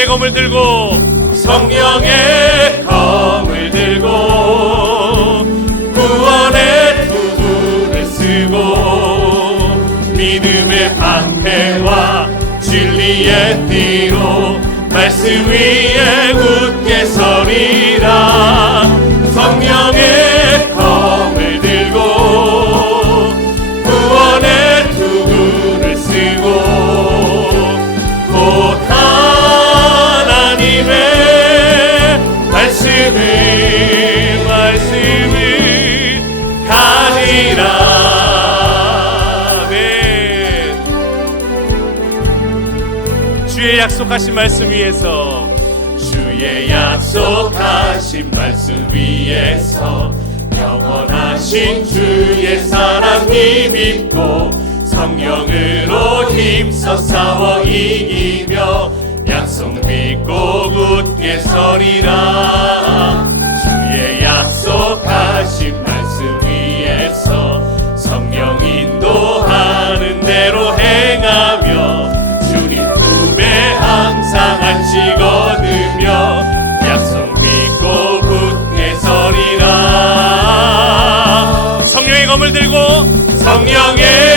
성령의 검을 들고 성령의 검을 들고 구원의 투구를 쓰고 믿음의 방패와 진리의 띠로 말씀 위에 굳게 서리 약속하신 말씀 위에서. 주의 약속하신 말씀 위에서. 영원하신 주의 사랑이 믿고 성령으로 힘써 싸워 이기며 약속 믿고 굳게 서리라. 주의 약속하신 말씀 위에서 성령 인도하는 대로 행하며 검을 들고 성령의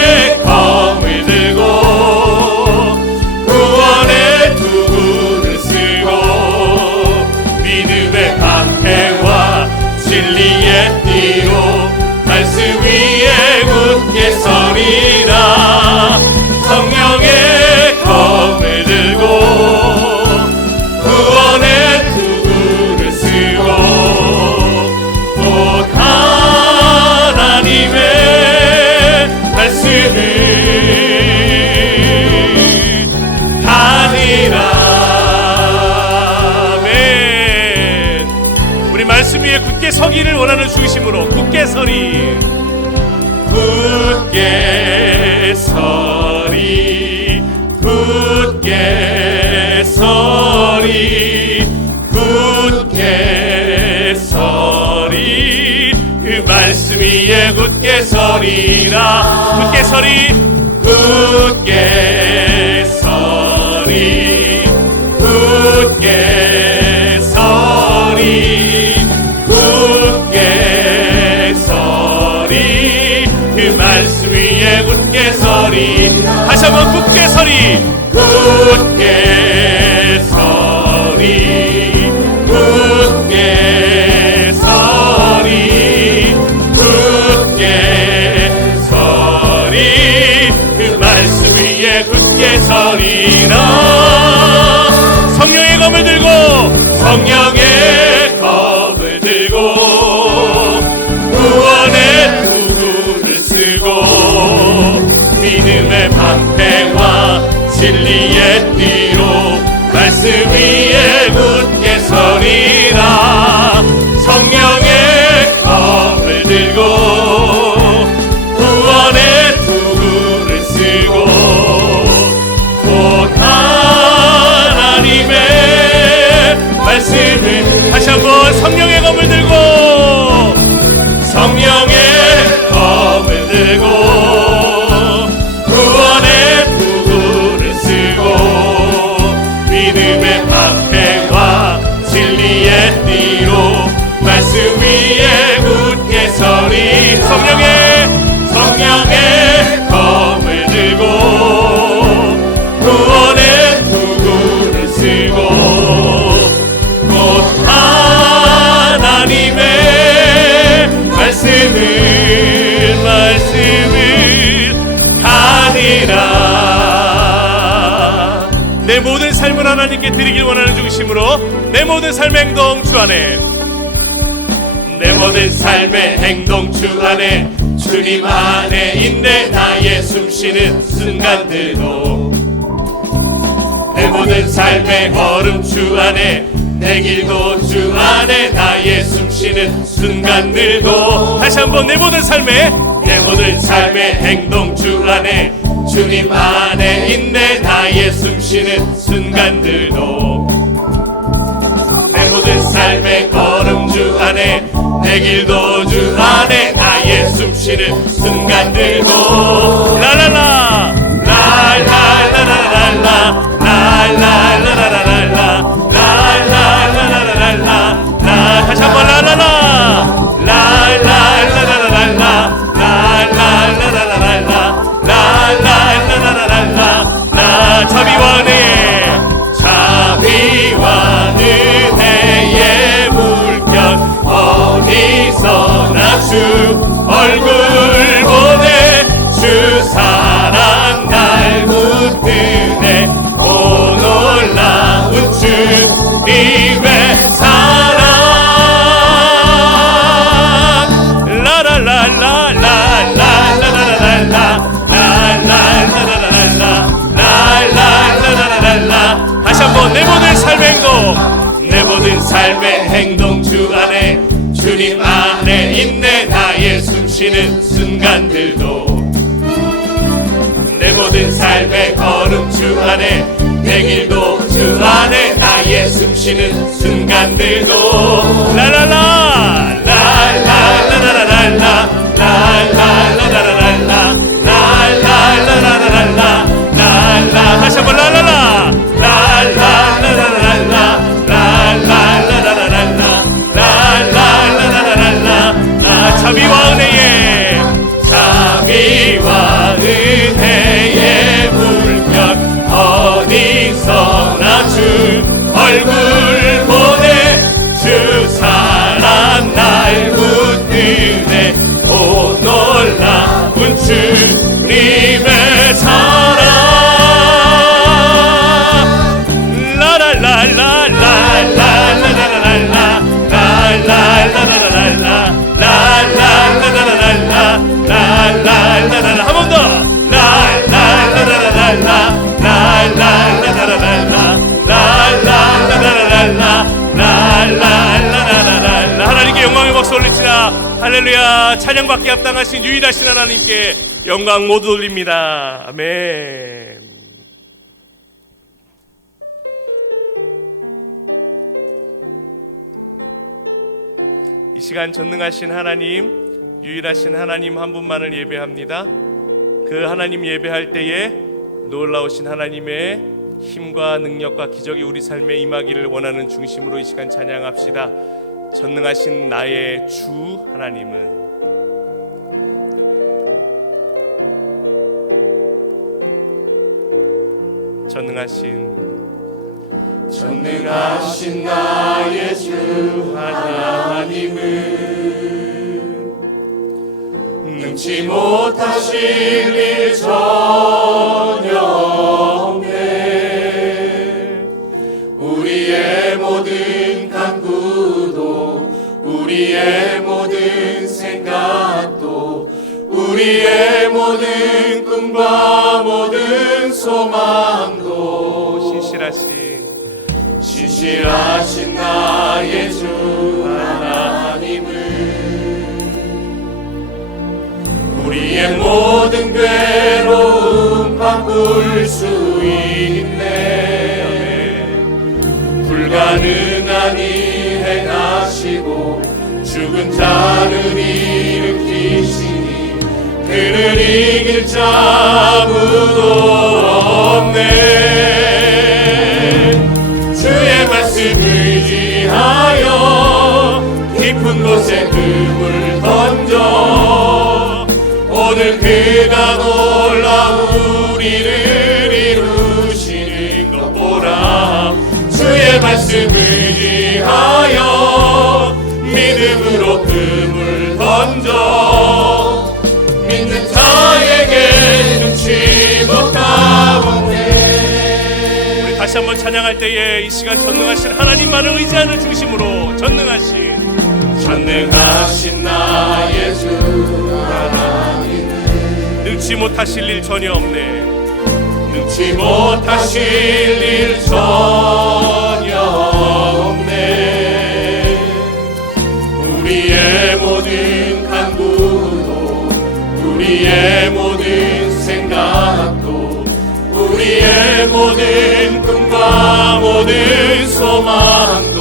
굳게 서기를 원하는 중심으로 굳게 서리. 굳게 서리. 굳게 서리. 굳게 서리. 그 말씀 위에 굳게 서리라. 굳게 서리. 굳게 서리. 굳게 서리. 다시 한번 굳게 서리. 굳게 방패와 삶의 행동 주 안에. 내 모든 삶의 행동 주 안에 주님 안에 인내 나의 숨쉬는 순간들도. 내 모든 삶의 걸음 주 안에 내 길도 주 안에 나의 숨쉬는 순간들도. 다시 한번 내 모든 삶의 내 모든 삶의 행동 주 안에 주님 안에 인내 나의 숨쉬는 순간들도. 삶의 걸음 주 안에 내 길도 주 안에 나의 숨쉬는 순간들도. 라라라. 삶의 행동 주안에 주님 안에 인내 나의 숨쉬는 순간들도 내 모든 삶의 걸음 주 안에 내일도 주 안에 나의 숨쉬는 순간들도 라라라 라라라라라라 라라라 할렐루야. 찬양받기 합당하신 유일하신 하나님께 영광 모두 돌립니다. 아멘. 이 시간 전능하신 하나님 유일하신 하나님 한 분만을 예배합니다. 그 하나님 예배할 때에 놀라우신 하나님의 힘과 능력과 기적이 우리 삶에 임하기를 원하는 중심으로 이 시간 찬양합시다. 전능하신 나의 주 하나님은 전능하신 전능하신 나의 주 하나님은 능치 못하실 일 전혀 모든 꿈과 모든 소망도 신실하신 신실하신 나 아무도 없네. 주의 말씀을 의지하여 깊은 곳에 금을 던져 오늘 그가 다시 한번 찬양할 때에 이 시간 전능하신 하나님만을 의지하는 중심으로 전능하신 전능하신 나의 주 능치 못하실 일 전혀 없네. 능치 못하실 일 전혀 없네. 우리의 모든 간구도 우리의 모든 생각도 우리의 모든 꿈과 모든 소망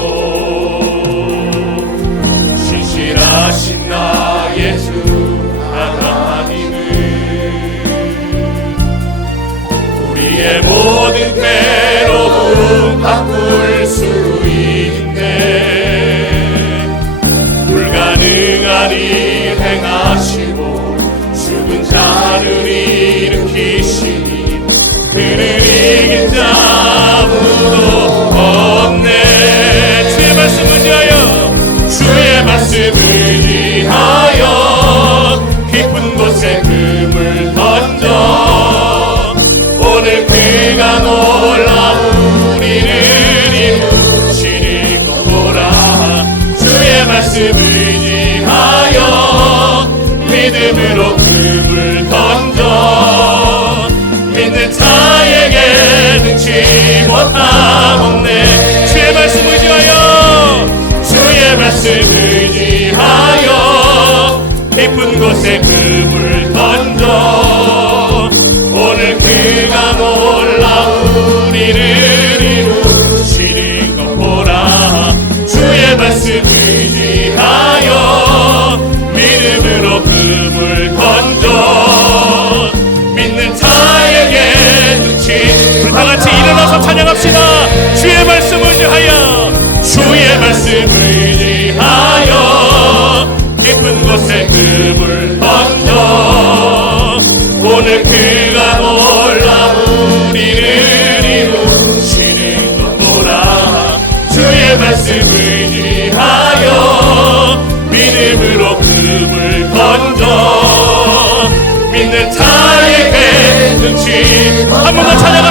곳에 금을 던져. 오늘 그가 놀라 우리를 이루시는 것 보라 주의 말씀 의지하여 믿음으로 금을 던져. 믿는 자에게 눈치 다 같이 일어나서 찬양합시다. 주의 말씀 의지하여 주의 말씀 의 한 번더 찬양